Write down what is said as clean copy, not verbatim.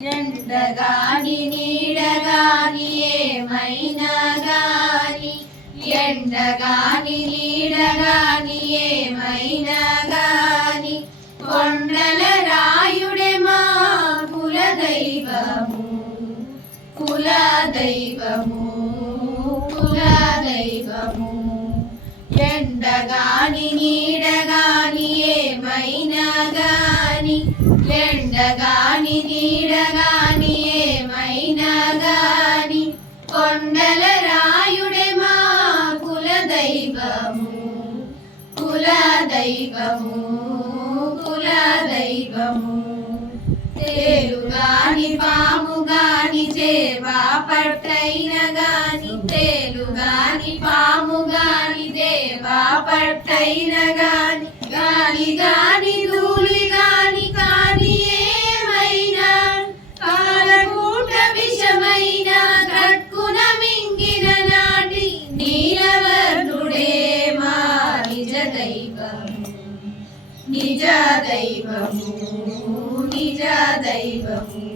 ఎండగాని నీడగాని ఏమైనా గాని, ఎండగాని నీడగాని ఏమైనా గాని, కొండల రాయుడే మా కులదైవము, కులదైవము, కులదైవము. ఎండగాని నీడగాని ఏమైనా గాని, ఎండగాని నీడగాని ఏమైనా గాని, కొండల రాయుడే మా కులదైవము, కులదైవము, కులదైవము. తేలుగాని పాముగాని చేవా పట్టైన గాని, తేలుగాని పాముగాని దేవా పట్టైన గాని, గాలి గాని ధూళి గాని కాని ఏమైనా, కాలకూట విషమైన గ్రక్కున మింగిన నాటి నీలవర్ణుడే మా నిజ దైవము, నిజ దైవము, నిజ దైవము.